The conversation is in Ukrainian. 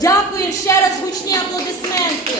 Дякую ще раз гучні аплодисменти.